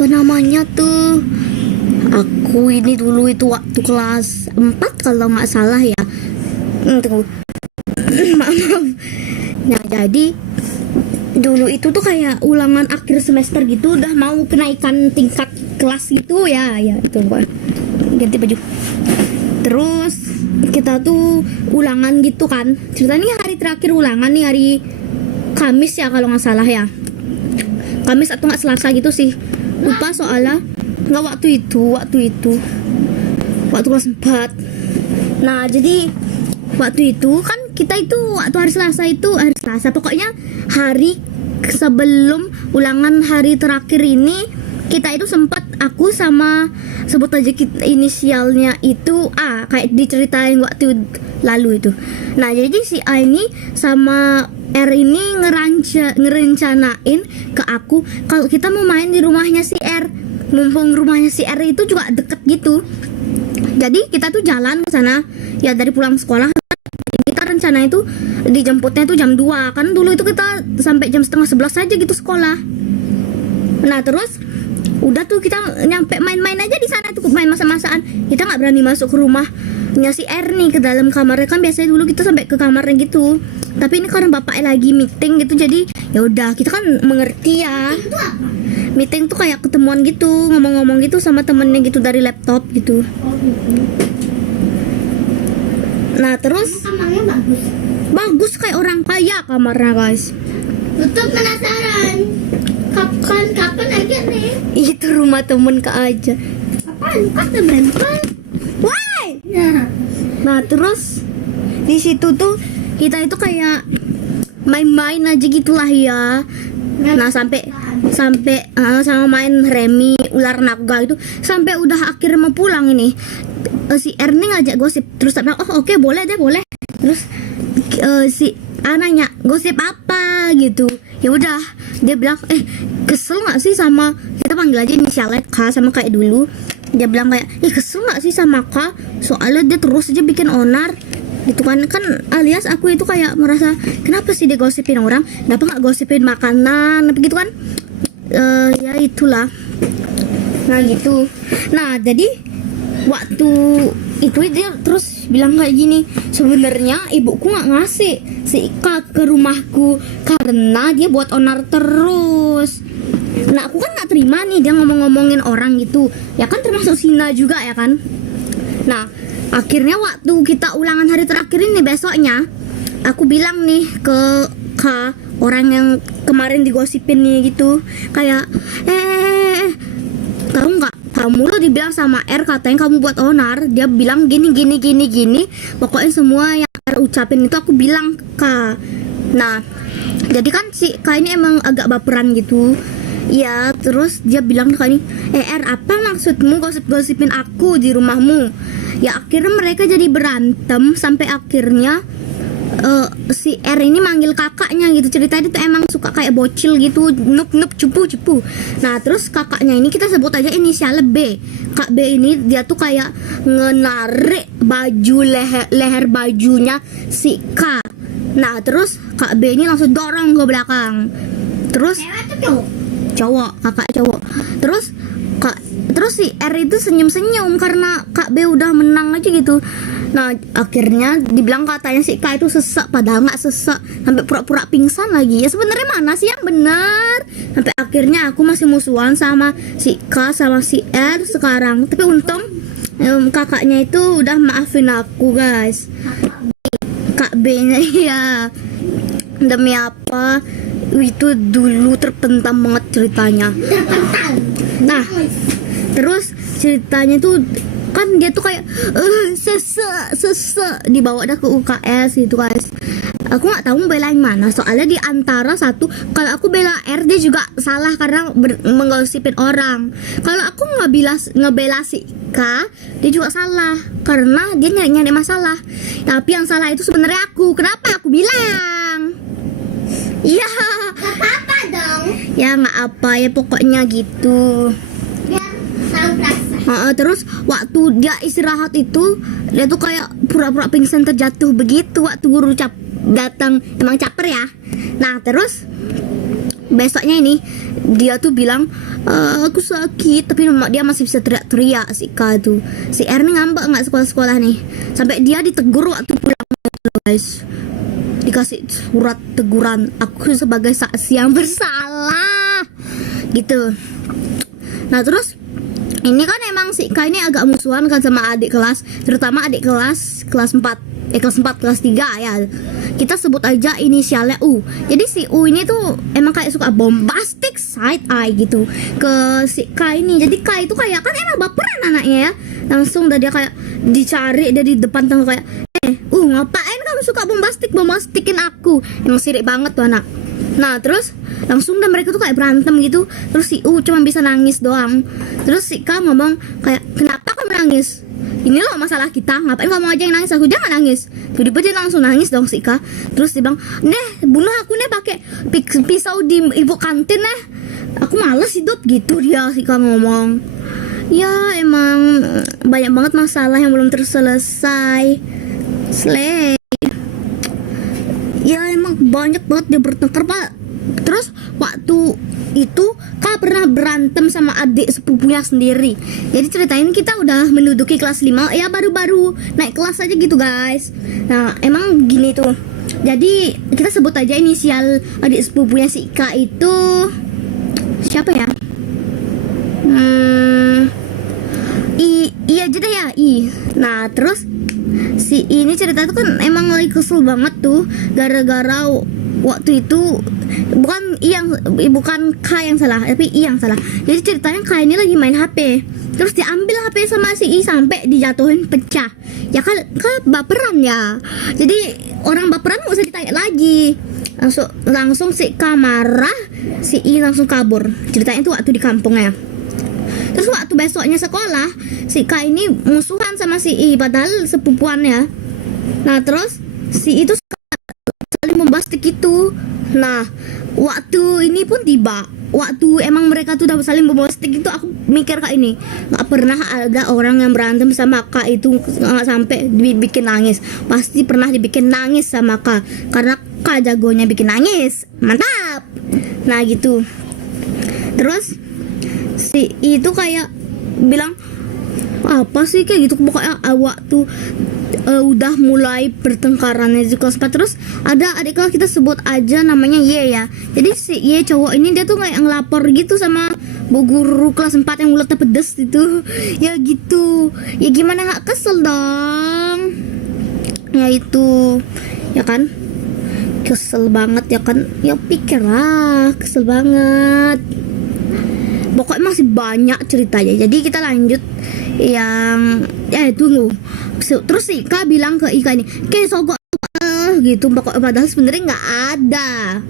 apa namanya tuh, aku ini dulu itu waktu kelas 4 kalau nggak salah ya. Tunggu. Maaf. Nah, jadi dulu itu tuh kayak ulangan akhir semester gitu, udah mau kenaikan tingkat kelas gitu ya itu Pak. Ganti baju. Terus kita tuh ulangan gitu kan. Ceritanya hari terakhir ulangan nih, hari Kamis ya kalau nggak salah ya. Kamis atau nggak Selasa gitu sih. Lupa soalnya. Nggak waktu itu. Waktu kelas 4. Nah, jadi waktu itu kan kita itu waktu hari Selasa pokoknya hari sebelum ulangan hari terakhir ini, kita itu sempat, aku sama sebut aja inisialnya itu A, kayak diceritain waktu lalu itu. Nah, jadi si A ini sama R ini ngerencanain ke aku kalau kita mau main di rumahnya si R, mumpung rumahnya si R itu juga deket gitu. Jadi kita tuh jalan ke sana ya dari pulang sekolah. Kita rencana itu dijemputnya itu jam 2, kan dulu itu kita sampai jam setengah 11 aja gitu sekolah. Nah, terus udah tuh kita nyampe main-main aja di sana tuh, main masa-masaan. Kita nggak berani masuk ke rumahnya si R nih, ke dalam kamarnya. Kan biasanya dulu kita sampai ke kamarnya gitu, tapi ini karena bapaknya lagi meeting gitu, jadi ya udah, kita kan mengerti ya. Meeting tuh kayak ketemuan gitu, ngomong-ngomong gitu sama temennya gitu dari laptop gitu. Nah, terus Kamarnya bagus kayak orang kaya kamarnya, guys. Tutup, penasaran. Kapan aja nih? Itu rumah temen Kak aja. Kapan? Kata berempat. Why? Nah, Nah, terus di situ tuh kita itu kayak main-main aja gitulah ya. Nah, sampai sama main remi, ular naga itu, sampai udah akhirnya mau pulang ini. Si R nih ngajak gosip, terus bilang, oh oke, boleh deh, boleh. Terus si A nanya, gosip apa gitu. Ya udah, dia bilang, kesel nggak sih sama, kita panggil aja inisialnya K sama kayak dulu. Dia bilang kayak, kesel nggak sih sama K, soalnya dia terus aja bikin onar gitu kan alias aku itu kayak merasa, kenapa sih dia gosipin orang, kenapa nggak gosipin makanan gitu kan. Ya itulah. Nah gitu. Nah, jadi waktu itu dia terus bilang kayak gini, sebenarnya ibuku nggak ngasih si Ika ke rumahku karena dia buat onar terus. Nah, aku kan nggak terima nih dia ngomong-ngomongin orang gitu ya kan, termasuk Sina juga ya kan. Nah, akhirnya waktu kita ulangan hari terakhir ini, besoknya aku bilang nih ke K, orang yang kemarin digosipin nih gitu, kayak tahu nggak, kamu lo dibilang sama R katanya kamu buat onar. Dia bilang gini. Pokoknya semua yang R ucapin itu aku bilang K. Nah, jadi kan si K ini emang agak baperan gitu. Ya, terus dia bilang kayak ini, R, apa maksudmu gosip-gosipin aku di rumahmu? Ya, akhirnya mereka jadi berantem sampai akhirnya si R ini manggil kakaknya gitu. Ceritanya itu emang suka kayak bocil gitu, nup cupu. Nah, terus kakaknya ini kita sebut aja inisialnya B. Kak B ini dia tuh kayak ngenarik baju leher bajunya si K. Nah, terus Kak B ini langsung dorong ke belakang. Terus cowok, kakak cowok. Terus si R itu senyum-senyum karena Kak B udah menang aja gitu. Nah, akhirnya dibilang katanya si K itu sesek, padahal nggak sesek, sampai pura-pura pingsan lagi. Ya sebenarnya mana sih yang benar? Sampai akhirnya aku masih musuhan sama si K sama si R sekarang. Tapi untung kakaknya itu udah maafin aku, guys. Kak B-nya ya, demi apa? Itu dulu terpentam banget ceritanya. Nah, terus ceritanya tuh kan dia tuh kayak sesek dibawa dah ke UKS gitu, guys. Aku nggak tahu belain mana, soalnya di antara satu, kalau aku bela R dia juga salah karena menggosipin orang. Kalau aku ngebela si K, dia juga salah karena dia nyari masalah. Tapi yang salah itu sebenarnya aku. Kenapa aku bilang? Iya. Gak apa-apa dong. Ya nggak apa ya, pokoknya gitu. Biar tahu rasa. Terus waktu dia istirahat itu, dia tuh kayak pura-pura pingsan terjatuh begitu waktu guru datang. Emang caper ya. Nah, terus besoknya ini dia tuh bilang aku sakit, tapi dia masih bisa teriak-teriak si Ika tuh. Si R nih ngambek nggak sekolah-sekolah nih, sampai dia ditegur waktu pulang guys, dikasih surat teguran, aku sebagai saksi yang bersalah gitu. Nah terus ini kan emang si Ika ini agak musuhan kan sama adik kelas, terutama adik kelas kelas 4 kelas 3 ya. Kita sebut aja inisialnya U. Jadi si U ini tuh emang kayak suka bombastic side eye gitu ke si K ini. Jadi K itu kayak kan emang baperan anaknya ya. Langsung dia kayak dicari dari depan tangga kayak, ngapain kamu suka bombastikin aku? Emang sirik banget tuh anak. Nah terus langsung dan mereka tuh kayak berantem gitu. Terus si U cuma bisa nangis doang. Terus si K ngomong kayak, kenapa kamu nangis? Ini loh masalah kita, ngapain kamu aja yang nangis? Aku jangan nangis. Tiba-tiba dia langsung nangis dong si Ika. Terus dia bilang, bunuh aku pakai pisau di ibu kantin aku males hidup gitu dia si Ika ngomong. Ya emang banyak banget masalah yang belum terselesai. Slay. Ya emang banyak banget dia bertengkar pak. Terus waktu itu Kak pernah berantem sama adik sepupunya sendiri. Jadi ceritain kita udah menduduki kelas 5, ya baru-baru naik kelas aja gitu guys. Nah emang gini tuh, jadi kita sebut aja inisial adik sepupunya si Kak itu siapa ya? I aja deh ya, I. Nah terus si ini cerita itu kan emang lagi kesel banget tuh gara-gara waktu itu bukan K yang salah, tapi I yang salah. Jadi ceritanya K ini lagi main HP, terus diambil HP sama si I sampai dijatuhin pecah. Ya kan baperan ya. Jadi orang baperan nggak usah ditanya lagi. Langsung si K marah, si I langsung kabur. Ceritanya itu waktu di kampungnya. Terus waktu besoknya sekolah, si K ini musuhan sama si I padahal sepupuannya. Nah terus si itu saling membastik itu. Nah waktu ini pun tiba, waktu emang mereka tuh udah saling membastik itu, aku mikir Kak ini nggak pernah ada orang yang berantem sama Kak itu nggak sampai dibikin nangis. Pasti pernah dibikin nangis sama Kak, karena Kak jagonya bikin nangis, mantap. Nah gitu. Terus si itu kayak bilang apa sih kayak gitu, pokoknya waktu udah mulai pertengkarannya di kelas 4. Terus ada adik kelas kita sebut aja namanya Y ya. Jadi si Y cowok ini dia tuh kayak ngelapor gitu sama bu guru kelas 4 yang mulutnya pedes itu. Ya gitu. Ya gimana nggak kesel dong. Ya itu. Ya kan? Kesel banget ya kan. Ya pikir lah, kesel banget. Pokoknya masih banyak ceritanya. Jadi kita lanjut yang tunggu. Terus si Ika bilang ke Ika ini, kayak sogok gitu, pokoknya padahal sebenarnya nggak ada.